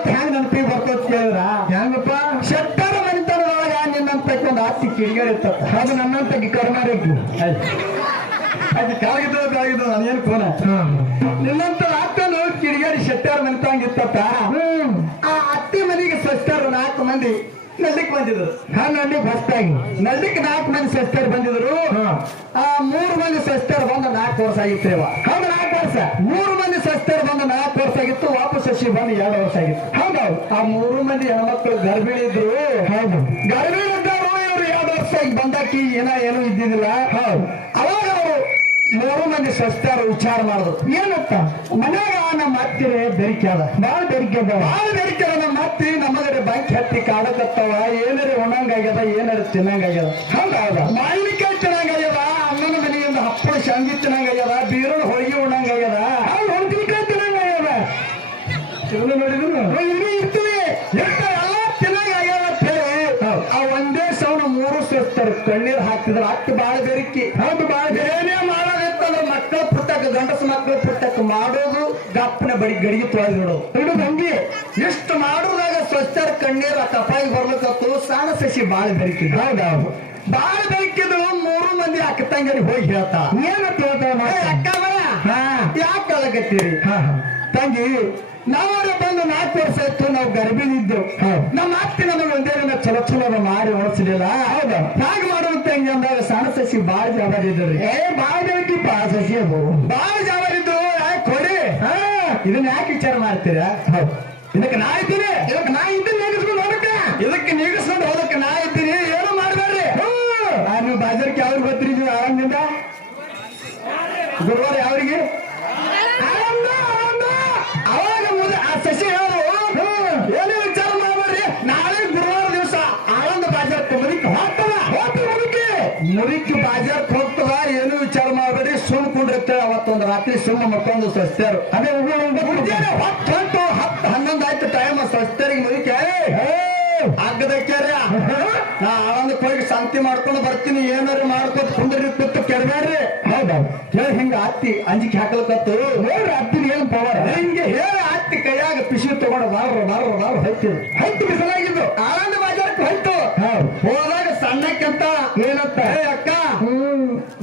ಮಾತು ಹೆಂಗ್ ನೆನಪಿಗೆ ಬರ್ತದ ಕೇಳಿದ್ರ ಹೆಂಗಪ್ಪ ಶೆಟ್ಟರ ಮನಿತನದೊಳಗ ನಿನ್ನಂತ ಒಂದು ಆಸ್ತಿ ಕಿಡಿಗೇಡಿ ಇರ್ತದ ಅದು ನನ್ನಂತ ಕರ್ನಾಟಕ ಅದು ಕಾಗಿದ್ದು ನಾನೇನು ಕೋನ ನಿನ್ನಂತ ಅತ್ತನು ಕಿಡಿಗೇಡಿ ಶೆಟ್ಟರ ಮನಿತಂಗ ಇತ್ತ ಆ ಅತ್ತಿ ಮನೆಗೆ ಸ್ವಸ್ಥರು 4 ಮಂದಿ ನಲ್ಲಿಕ್ ಬಂದಿದ್ರು ನಲ್ಲಿಗೆ ಹೊಸ್ತಾಗಿ ನಲ್ಲಿಕ್ 4 ಮಂದಿ ಸ್ವಸ್ಥರು ಬಂದಿದ್ರು ಆ 3 ಮಂದಿ ಸ್ವಸ್ಥರು ಬಂದ 4 ವರ್ಷ ಆಗಿತ್ತು ಹೌದು 4 ವರ್ಷ 3 ಮಂದಿ ಸ್ವಸ್ಥರು ಬಂದ 4 ವರ್ಷ ಆಗಿತ್ತು ವಾಪಸ್ ಶಶಿ ಬಂದು 2 ವರ್ಷ ಆಗಿತ್ತು ಹೌದೌದು ಆ 3 ಮಂದಿ ಹೆಣ್ಮಕ್ಳು ಗರ್ಭಿಣಿ ಇದ್ರು ಹೌದು ಗರ್ಭಿಣಿ ಇದ್ದವರು ಇವ್ರು 2 ವರ್ಷ ಬಂದಾಕಿ ಏನೂ ಇದ್ದಿದ್ದಿಲ್ಲ ಹೌದು ಅವಾಗ ಅವರು 3 ಮಂದಿ ಸ್ವಸ್ಥರು ವಿಚಾರ ಮಾಡಿದ್ರು ಏನಂತ ಮನ್ಯಾಗ ನಮ್ಮ ಅತ್ತಿರೆ ಬೆರಿಕೆ ಅದ ಬಾಳ ಬೆರಿಕೆ ನಮ್ಮ ಅತ್ತಿ ನಮ್ಮಗಡೆ ಬಂಕಿ ಹತ್ತಿ ಕಾಡಕತ್ತವ ಏನಾರ ಉಣ್ಣಂಗಾಗ್ಯದ ಏನಾರ ತಿನ್ನಂಗಾಗ್ಯದ ಹೌದೌದ ಮಾವಿನಕಾಯಿ ತಿನ್ನಂಗಾಗ್ಯದ ಅಣ್ಣನ ಮನೆಯಿಂದ ಹಪ್ಪಳ ಶಾಂಗಿ ತಿನ್ನಂಗಾಗ್ಯದ ಬೀರಣ ಹೋಳಿಗೆ ಉಣ್ಣಂಗಾಗ್ಯದ ಹೌದು ಹೊಂದಿಕಾಯಿ ತಿನ್ನಂಗಾಗ್ಯದ ಇವನು ನೋಡಿದ್ರು ಇಲ್ಲಿ ಇರ್ತೀವಿ ಎಲ್ಲ ತಿನ್ನಂಗಾಗ್ಯದ ಅಂತ ಹೇಳಿ ಆ ಒಂದೇ ಸೌನ 3 ಸ್ವಸ್ಥರು ಕಣ್ಣೀರು ಹಾಕ್ತಿದ್ರು ಅತ್ತಿ ಬಾಳ ಬೆರಿಕಿ ಹೌದು ಬಾಳ ಏನೇ ಮಾಡೋದಿತ್ತಂದ್ರೆ ಮಕ್ಕಳು ಪುಟ್ಟಕ್ಕೆ ಗಂಡಸ ಮಕ್ಕಳು ಪುಟ್ಟಕ್ಕೆ ಮಾಡೋದು ಗಪ್ಪನ ಬಡಿ ಗಡಿಗೆ ತೊಳೆದು ಬಿಡೋದು ಹಂಗೆ ಎಷ್ಟು ಮಾಡೋದಾಗ ಸ್ವಚ್ಛರ ಕಣ್ಣೀರು ಕಪಾಯಿಗೆ ಬರ್ಬೇಕತ್ತು ಸಾಣ ಸಸಿ ಬಾಳ ಬೆರಿಕಿದ್ ಹೌದೌದು ಬಾಳ ಬೆರಿಕಿದ್ರು 3 ಮಂದಿ ಅಕ್ಕ ತಂಗಿಯರಿಗೆ ಹೋಗಿ ಹೇಳ್ತಾ ಏನಂತ ಹೇಳ್ತಾವ ಅಕ್ಕ ಯಾಕೆ ಕಳಕತ್ತೀರಿ ತಂಗಿ ನಾವೇ ಬಂದು 4 ವರ್ಷ ಇತ್ತು ನಾವು ಗರ್ಭಿಣಿ ಇದ್ದು ನಮ್ಮ ಅತ್ತಿ ನಮಗೆ ಒಂದೇ ದಿನ ಚಲೋ ಮಾಡಿ ಉಳಿಸಲಿಲ್ಲ ಹೌದು ಹಾಗೆ ಮಾಡುವಂತ ಹೆಂಗೆ ಅಂದಾಗ ಸಣ್ಣ ಸಸಿ ಬಾಳ ಜವಾರಿ ಇದ್ರಿ ಬಾಳ ಬೆರಿಕಿಪ್ಪ ಸಸಿ ಅದು ಬಾಳ ಜವಾರಿ ಇದ್ದು ಕೊಡಿ ಇದನ್ನ ಯಾಕೆ ವಿಚಾರ ಮಾಡ್ತೀರಾ ಹೌದು ಇದಕ್ಕೆ ನಾ ಇದ್ದೀನಿ ನೀಗಿಸ್ಕೊಂಡು ಹೋಗಕ್ಕೆ ಇದಕ್ಕೆ ನೀಗಿಸ್ಕೊಂಡು ಹೋಗಕ್ಕೆ ನಾ ಇದ್ದೀನಿ ಏನು ಮಾಡಬೇಡ್ರಿ ನೀವು ಬಾಜಾರಕ್ಕೆ ಯಾವ್ರಿಗೆ ಬರ್ತೀರಿ ನೀವು ಆರಾಮದಿಂದ ಗುರುವಾರ ಯಾವ್ರಿಗೆ ಅವಾಗ ಆ ಸಸಿ ಹೇಳು ಏನು ವಿಚಾರ ಮಾಡಬೇಡ್ರಿ ನಾಳೆ ಗುರುವಾರ ದಿವಸ ಆನಂದ ಬಾಜಾರ್ಕ್ಕೆ ಮುರಿಕಿ ಬಾಜಾರ್ಕ್ಕೆ ಹೋಗ್ತದ ಏನು ವಿಚಾರ ಮಾಡಬೇಡಿ ಸುಮ್ ಕುಂಡಿರುತ್ತೆ ಅವತ್ತೊಂದು ರಾತ್ರಿ ಸುಮ್ಮ ಮತ್ತೊಂದು ಸ್ವಸ್ಥರು ಅದೇ ಹೊತ್ತು 10-11 ಆಯ್ತು ಟೈಮ್ ಸ್ವಸ್ಥರಿಗೆ ಮುರಿಕೆ ಅಗ್ಗದಕ್ಕ್ಯಾರ ನಾ ಆನಂದಕ್ಕೆ ಹೋಗಿ ಶಾಂತಿ ಮಾಡ್ಕೊಂಡು ಬರ್ತೀನಿ ಏನಾರು ಮಾಡ್ಕೊಂಡು ಕುಂದ್ರಿ ಕೂತು ಕೆಡಬೇಡ್ರಿ ಹೌದೌದು ಹೇಳಿ ಹಿಂಗ ಅತ್ತಿ ಅಂಜಿಕೆ ಹಾಕಲ್ಕತ್ತು ಹೇಳ್ರಿ ಅತ್ತಿನ ಏನ್ ಪವರ್ ಹಿಂಗೆ ಹೇಳಿ ಅತ್ತಿ ಕೈಯಾಗ ಪಿಸಿ ತಗೊಂಡು ಬಾರ ಹೈತು ಬಿಸಲಾಗಿದ್ದು ಆನಂದ ಬಾಜಾರಕ್ಕೆ ಹೋಯ್ತು ಹೋದಾಗ ಸಣ್ಣಕ್ಕಂತ ಏನಂತ ಅಕ್ಕ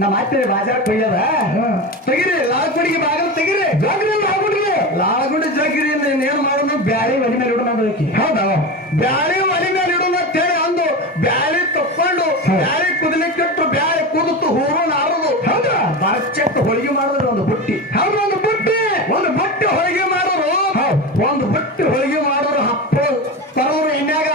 ನಮ್ಮ ಅತ್ತಿ ಬಾಜಾರಕ್ಕೆ ಹೋಗ್ಯದ ತೆಗಿರಿ ಲಾಳಗುಡಿಗೆ ಬಾಗಿಲು ತೆಗಿರಿ ಲಾಳಗುಡಿ ಜಗಿರಿ ಏನ್ ಮಾಡೋದು ಬ್ಯಾಳಿ ಒಲಿ ಮೇಲೆ ಇಡೋಣ ಹೌದಾ ಬ್ಯಾಳಿ ಒಲಿ ಮೇಲೆ ಇಡೋಣ ಅಂತೇಳಿ ಅಂದು ಬ್ಯಾಳಿ ತಕ್ಕೊಂಡು ಬ್ಯಾಳಿ ಕುದಲಿಕ್ಕಿಟ್ಟು ಬ್ಯಾಳಿ ಕುದಿತು ಹೂರು ನಾರುದು ಹೌದಾ ಬರಚೆಟ್ಟು ಹೋಳಿಗೆ ಮಾಡಿದ್ರು ಒಂದು ಬುಟ್ಟಿ ಹೌದು ಒಂದು ಬುಟ್ಟಿ ಹೋಳಿಗೆ ಮಾಡೋರು ಹೋಳಿಗೆ ಮಾಡೋರು ಹಪ್ಪಳ ಕೊರವರು ಎಣ್ಣೆಗ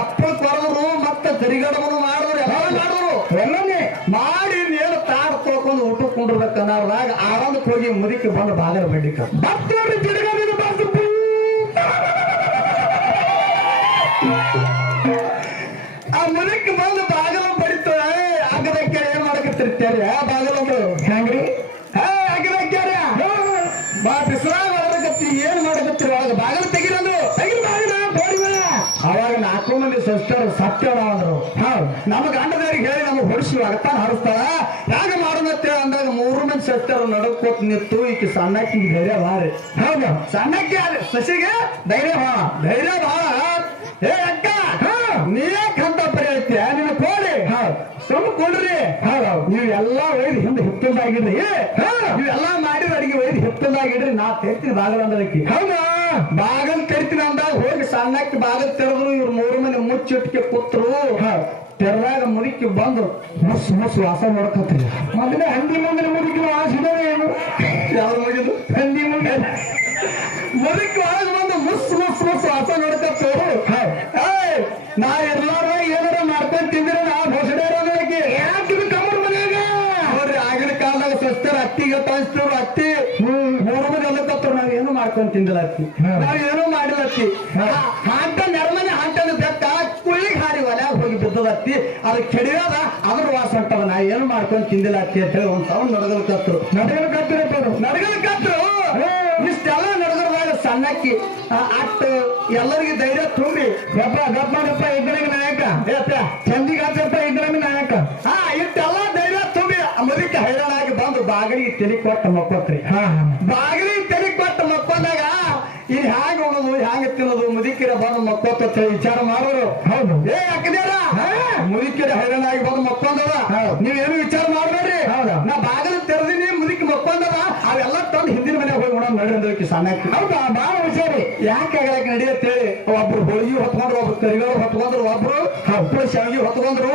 ಹಪ್ಪಳ ಕೊರವರು ಮತ್ತೆ ಗರಿಗಡವನ್ನು ಮಾಡಿದ್ರು ಎಲ್ಲ ಮಾಡೋರು ಎಲ್ಲನೇ ಮಾಡಿ ಏನು ತಾಡ್ ತೊಳ್ಕೊಂಡು ಊಟ ಕುಂಡಿರ್ಬೇಕನ್ನೋದಾಗ ಆನಂದಕ್ಕೆ ಹೋಗಿ ಮುರಿಕೆ ಬಂದು ಬಾಗಲ ಬಡ್ಲಿಕ್ಕೆ ಬರ್ತವ್ರಿ ತಿರುಗಲಿನ ಬಸ್ ಆ ಮುರಿಕೆ ಬಂದು ಬಾಗಲ ಬಡಿತಾರೆ ಅಗ್ಗದಕ್ಕೆ ಏನ್ ಮಾಡಕತ್ತಿರ್ತಾರೆ ಆ ಬಾಗಲೊಂದು ಹೆಂಗ್ರಿ ಅಗ್ಗದಕ್ಕ್ಯಾರ ಬಾ ಬಿಸಿಲಾಗ ಹೊರಗತ್ತಿ ಏನ್ ಮಾಡಕತ್ತಿರ ಒಳಗ ಬಾಗಲು ತೆಗಿರೋದು ಬಾಗಿಲ ಬೋಡಿಬೇಡ ಅವಾಗ 4 ಮಂದಿ ಸ್ವಸ್ಥರು ಸತ್ಯ ಅಂದ್ರು ನಮ್ಮ ಗಂಡದವ್ರಿಗೆ ಹೇಳಿ ನಮಗೆ ಹೊಡಿಸಿ ಅಗತಾನ ಹರಿಸ್ತಾಳ ಯಾಗ ಮಾಡೋದತ್ತೆ ಅಂದಾಗ 3 ಮಂದಿ ಸ್ವಸ್ಥರು ನಡಕೋತ್ ನಿಂತು ಈಕೆ ಸಣ್ಣಕ್ಕಿಗೆ ಧೈರ್ಯ ಭಾರಿ ಹೌದು ಸಣ್ಣಕ್ಕೆ ಸಸಿಗೆ ಧೈರ್ಯ ಭಾಳ ಏ ಅಕ್ಕ ನೀಕಂತ ಪರಿ ಐತಿ ನಿನ್ನ ಕೋಳಿ ಸುಮ್ಮ ಕೊಡ್ರಿ ನೀವು ಎಲ್ಲಾ ಒಯ್ದು ಹಿಂದೆ ಹಿತ್ತಲ್ದಾಗಿಡ್ರಿ ನೀವೆಲ್ಲಾ ಮಾಡಿದ ಅಡಿಗೆ ಒಯ್ದು ಹಿತ್ತಲ್ದಾಗಿಡ್ರಿ ನಾ ತೆರ್ತೀನಿ ಬಾಗಲ್ ಅಂದಕ್ಕೆ ಹೌದಾ ಬಾಗಲ್ ತೆರಿತೀನಿ ಅಂದಾಗ ಹೋಗಿ ಸಣ್ಣಕ್ಕೆ ಬಾಗಲ್ ತೆರೆದ್ರು ಇವ್ರು 3 ಮಂದಿ ಮುಚ್ಚಿಟ್ಟಿಗೆ ಕೂತ್ರು ತೆರೆದಾಗ ಮುರಿಕಿ ಬಂದು ಮುಸ್ ವಾಸ ನೋಡ್ಕೊತೀರಿ ಮೊದಲೇ ಹಂದಿ ಮುಂದಿನ ಮುರಿಕಿ ವಾಸಿದ ಏನು ಯಾವ್ದು ಮುಗಿದು ಹಂದಿ ಮುಗಿ ಮುರಿಕಿ ಒಳಗೆ ಬಂದು ಮುಸ್ ವಾಸ ನೋಡ್ಕೊತು ನಾ ಎಲ್ಲಾರ ಏನಾರ ಮಾಡ್ಕೊಂಡ್ ತಿಂದ್ರೆ ನಾ ಹೊಸಡೇ ಇರೋದಕ್ಕೆ ಯಾಕೆ ಕಮ್ಮರ್ ಮನ್ಯಾಗ ನೋಡ್ರಿ ಆಗಿನ ಕಾಲದಾಗ ಸ್ವಸ್ಥರ ಅತ್ತಿಗೆ ತರಿಸ್ತವ್ರು ಅತ್ತಿ 3 ಮಂದಿ ಅಲ್ಲಕತ್ತವ್ರು ನಾವೇನು ಮಾಡ್ಕೊಂಡ್ ತಿಂದಿಲ್ಲ ಅತ್ತಿ ನಾವೇನು ಮಾಡಿಲ್ಲ ಅತ್ತಿ ಹಾಂಟ ನೆರಮನೆ ಹಾಂಟನ ಬೆಕ್ಕ ಕುಳ್ಳಿಗೆ ಹಾರಿ ಒಲ್ಯಾಗ ಹೋಗಿ ಬಿದ್ದದ ಅತ್ತಿ ಅದು ಕೆಡಿಯೋದ ಅದ್ರ ವಾಸ ಹೊಂಟದ ನಾ ಏನು ಮಾಡ್ಕೊಂಡ್ ತಿಂದಿಲ್ಲ ಅತ್ತಿ ಅಂತ ಹೇಳಿ ಒಂದ್ ಸೌಂಡ್ ನಡಗಲ್ಕತ್ರು ಇಷ್ಟೆಲ್ಲ ನಡಗರದಾಗ ಸಣ್ಣಕ್ಕಿ ಅಟ್ಟ ಎಲ್ಲರಿಗೆ ಧೈರ್ಯ ತುಂಬಿ ಗಪ್ಪ ಇದ್ರಿಗೆ ನಾಯಕ ಚಂದಿಗೆ ಹಚ್ಚಪ್ಪ ಇದ್ರಮಿ ನಾಯಕ ಇಷ್ಟೆಲ್ಲ ಧೈರ್ಯ ತುಂಬಿ ಮುರಿಕೆ ಹೈರಾಣಾಗಿ ಬಂದು ಬಾಗಿಲಿಗೆ ತೆಲಿ ಕೊಟ್ಟ ಮಕ್ಕೋತ್ರಿ ಬಾಗಿಲಿಗೆ ತೆಲಿ ಕೊಟ್ಟ ಮಕ್ಕೊಂಡಾಗ ಇಲ್ಲಿ ಹ್ಯಾಗ ಮಾಡೋದು ಹ್ಯಾಂಗ ತಿನ್ನೋದು ಮುದುಕಿರ ಬಂದು ಮಕ್ಕೋತ ವಿಚಾರ ಮಾಡೋರು. ಹೌದು. ಏ ಅಕ್ಕದೇರ ಮುದುಕಿರ ಹೈರಾಣಾಗಿ ಬಂದು ಮಕ್ಕೊಂದವ. ನೀವೇನು ವಿಚಾರ ಮಾಡ್ಬೇಡ್ರಿ. ಹೌದಾ? ನಾ ಬಾಗಿಲು ತೆರೆದಿನಿ ಮುದುಕಿ ಮಕ್ಕೊಂದವ. ಅವೆಲ್ಲ ತಂದು ಹಿಂದಿನ ಮನೆಗೆ ಹೋಗಿ ನೋಡೋಣ ನಡ್ರಿ ಅಂದ್ರಕ್ಕೆ ಸಣ್ಣಕ್ಕೆ. ಹೌದಾ? ಬಾಳ ಹುಷಾರಿ. ಯಾಕೆ ಆಗಲಕ್ಕೆ ನಡೆಯುತ್ತೇಳಿ ಒಬ್ರು ಹೋಳಿಗೆ ಹೊತ್ಕೊಂಡ್ರು, ಒಬ್ರು ಕರಿಗಳು ಹೊತ್ಕೊಂಡ್ರು, ಒಬ್ರು ಹಪ್ಪಳ ಶಾವಿಗೆ ಹೊತ್ಕೊಂಡ್ರು.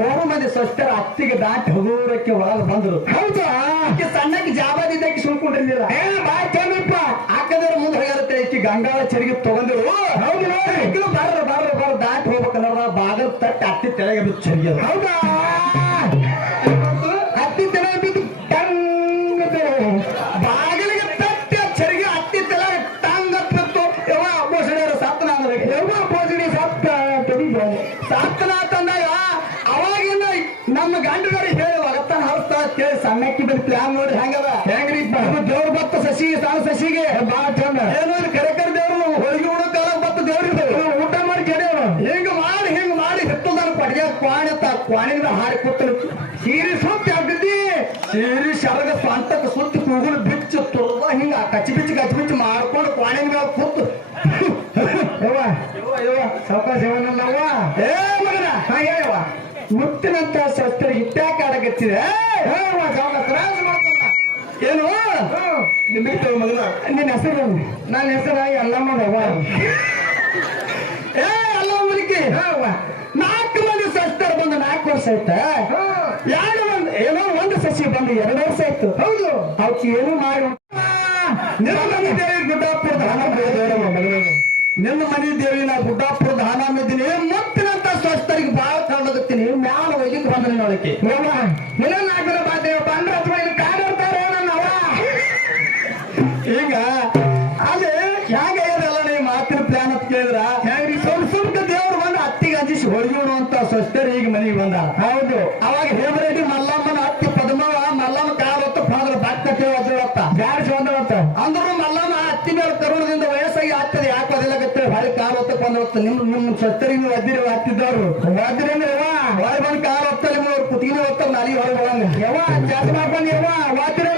3 ಮಂದಿ ಸ್ವಸ್ಥರ ಅತ್ತಿಗೆ ದಾಟಿ ಹಗುರಕ್ಕೆ ಒಳಗೆ ಬಂದ್ರು. ಹೌದಾ? ಆಕೆ ಸಣ್ಣಕ್ಕೆ ಜಾಬಾದಿದ್ದಕ್ಕೆ ಸುಳ್ಕೊಂಡಿರ್ಲಿಲ್ಲ. ಬಾ ಚಂದ್ರಪ್ಪ. ಹಾಕದ್ರ ಮುಂದೆ ಹೋಗಿರುತ್ತೆ ಈಕಿ ಗಂಗಾಳ ಚರಿಗೆ ತಗೊಂಡ್ರು. ಹೌದು ನೋಡಿ. ಬಾರ ದಾಟಿ ಹೋಗ್ಬೇಕಲ್ಲ ಬಾಗಲ್ ತಟ್ಟಿ ಅತ್ತಿ ತೆಳಗೆ ಬಿದ್ದು ಚರಿಗೆ. ಹೌದಾ? ಹತ್ತಿ ತಲೆ ಬಿದ್ದು ಟಂಗದೆ. ಬಾಗಿಲಿಗೆ ತಟ್ಟಿ ಚರಿಗೆ ಹತ್ತಿ ತೆಳಗೆ ಟಂಗ ಬಿತ್ತು. ಯವ್ವ ಬೋಸಡಿಯರ ಸತ್ತನ ಅನ್ನೋದಕ್ಕೆ. ಯವ್ವ ಬೋಸಡಿ ಸತ್ತ ತೆಗಿದ. ಸತ್ತನ ತಂದಾಗ ಅವಾಗಿನ ನಮ್ಮ ಗಂಡದವ್ರಿಗೆ ಹೇಳಿ ಒಗತ್ತಾನ ಹರಿಸ್ತಾ ಕೇಳಿ ಸಣ್ಣಕ್ಕಿ ಬಂದು ಪ್ಲಾನ್ ನೋಡಿ ಹೆಂಗದ ಹೆಂಗ್ರಿಪ್ಪ? ದೇವ್ರ ಬತ್ತ ಸಸಿಗೆ ಸಣ್ಣ ಸಸಿಗೆ ಬಾಳ ಚಂದ. ಏನೋ ಕರೆಕರ್ ದೇವ್ರು ಹೋಳಿಗೆ ಉಣಕಾಲ ಬತ್ತ ದೇವ್ರಿಗೆ ಊಟ ಮಾಡಿ ಕೆಡೆಯವ. ಹಿಂಗ ಮಾಡಿ ಹಿಟ್ಟದಾನ ಪಡ್ಗೆ ಕ್ವಾಣಿಂದ ಹಾರಿ ಕೊಟ್ಟು ಸೀರೆ ಸುತ್ತಿ ಆಗ್ತೈತಿ. ಸೀರೆ ಶರಗ ಸ್ವಂತಕ್ಕೆ ಸುತ್ತಿ ಕೂಗುಲು ಬಿಚ್ಚು ತುರ್ದ ಹಿಂಗ ಕಚ್ಚಿ ಬಿಚ್ಚಿ ಮಾಡ್ಕೊಂಡು ಕ್ವಾಣಿನ ಮೇಲೆ ಕೂತು ಯವ್ವ ಸಾವಕಾಶ ಸೇವನಲ್ಲವ್ವ. ಏ ಮಗನ ಹೇಳವ್ವ. ಮುತ್ತಿನಂತ ಶಸ್ತ್ರ ಇಟ್ಟಾಕ ಆಡಕತ್ತಿದೆ. ತ್ರಾಸ ಮಾಡ್ಕೊಂಡ. ಏನು ನಿಮಗೆ ಮಗನ ನಿನ್ನ ಹೆಸರು? ನನ್ನ ಹೆಸರು ಎಲ್ಲಮ್ಮದವ್ವ. ಏ ಅಲ್ಲ ಮುದುಕಿ 4 ಮಂದಿ ಶಸ್ತ್ರ ಬಂದು 4 ವರ್ಷ ಆಯ್ತಾ? ಏನೋ ಒಂದು ಸಸಿ ಬಂದು 2 ವರ್ಷ ಆಯ್ತು. ಹೌದು. ಅವಕ್ಕೆ ಏನು ಮಾಡಿ ನಿಮ್ಮ ಮನೆ ದೇವಿ ಗುಡ್ಡಾಪುರದ ನಾ ಗುಡ್ಡಾಪುರದ ಹಾನಾಮಿದ್ದೀನಿ. ಮುತ್ತಿನಂತ ಸ್ವಸ್ಥರಿಗೆ ಬಾಳ ಕಾಣಗತ್ತೀನಿ. ಮ್ಯಾಲ ಒಯ್ಲಿಕ್ಕೆ ಬಂದ್ರೆ ನೋಡಕ್ಕೆ ಇನ್ನೊಂದು 4 ಜನ ಬಾದೇವಪ್ಪ ಅಂದ್ರೆ ಅಥವಾ ಇಲ್ಲಿ ಕಾಡಿರ್ತಾರೆ ನನ್ನವ. ಈಗ ಅಲ್ಲಿ ಹೇಗೆಲ್ಲ ನೀವು ಮಾತಿನ ಪ್ಲಾನ್ ಅಂತ ಕೇಳಿದ್ರ ಹೆಂಗ್ರಿ ಸ್ವಲ್ಪ ದೇವ್ರು ಬಂದು ಅತ್ತಿಗೆ ಅಂಜಿಸಿ ಹೊಳಿಗೆ ಅಂತ ಸ್ವಸ್ಥರು ಈಗ ಮನೆಗೆ ಬಂದ. ಹೌದು. ಅವಾಗ ಹೇಮರೆಡ್ಡಿ ಮಲ್ಲಮ್ಮನ ಅತ್ತಿ ಪದ್ಮವ ಮಲ್ಲಮ್ಮ ಕಾಲ ಹೊತ್ತು ಫಾದ್ರ ಬಾಕ್ತೇವ ಅದ್ರೊತ್ತ ಜಾರಿಸಿ ಬಂದವತ್ತ ಅಂದ್ರು ಮಲ್ಲಮ್ಮ ಅತ್ತಿ ಮೇಲೆ ಕರುಣದಿಂದ ವಯಸ್ಸಾಗಿ ಆಗ್ತದೆ ಯಾಕೆ ಅದಿಲ್ಲಗತ್ತೇಳಿ ಹೊಳಿ ಕಾಲ ಹೊತ್ತಕ್ಕೆ ಬಂದವತ್ತ. ನಿಮ್ಮ ಸ್ವಸ್ಥರಿಗೆ ನೀವು ಅದ್ದಿರಿ ಹತ್ತಿದ್ದವ್ರು ಅದ್ರಿ ಅಂದ್ರೆ ಹೊಳಿ ಬಂದು ಕಾಲ ಹೊತ್ತಲ್ಲಿ ಕುತ್ತಿಗೆ ಹೊತ್ತ ನಾಲಿ ಹೊರಗೆ ಒಳಂಗ ಯವ್ವ ಜಾಸ್ತಿ ಮಾಡ್ಕೊಂಡು ಯವ್ವ ವಾತಿರ